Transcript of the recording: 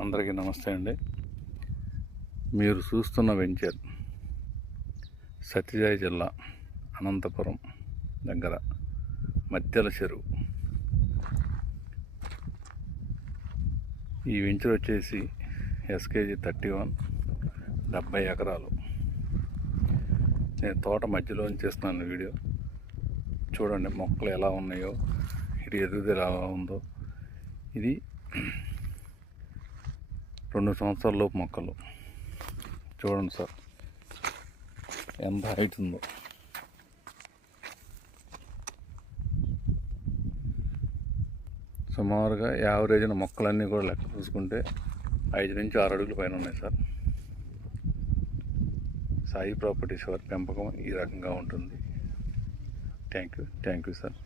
అందరికీ నమస్తే అండి. మీరు చూస్తున్న వెంచర్ సత్యసాయి జిల్లా అనంతపురం దగ్గర మధ్యల చెరువు. ఈ వెంచర్ వచ్చేసి SKG 31 70 ఎకరాలు. నేను తోట మధ్యలో చేస్తున్నాను వీడియో. చూడండి మొక్కలు ఎలా ఉన్నాయో, ఇది ఎదుగుదల ఎలా ఉందో. ఇది 2 సంవత్సరాల లోపు మొక్కలు. చూడండి సార్ ఎంత హైట్ ఉందో. సుమారుగా యావరేజ్న మొక్కలన్నీ కూడా లెక్క చూసుకుంటే 5 నుంచి 6 అడుగుల పైన ఉన్నాయి సార్. సాయి ప్రాపర్టీస్ వారి పెంపకం ఈ రకంగా ఉంటుంది. Thank you sir.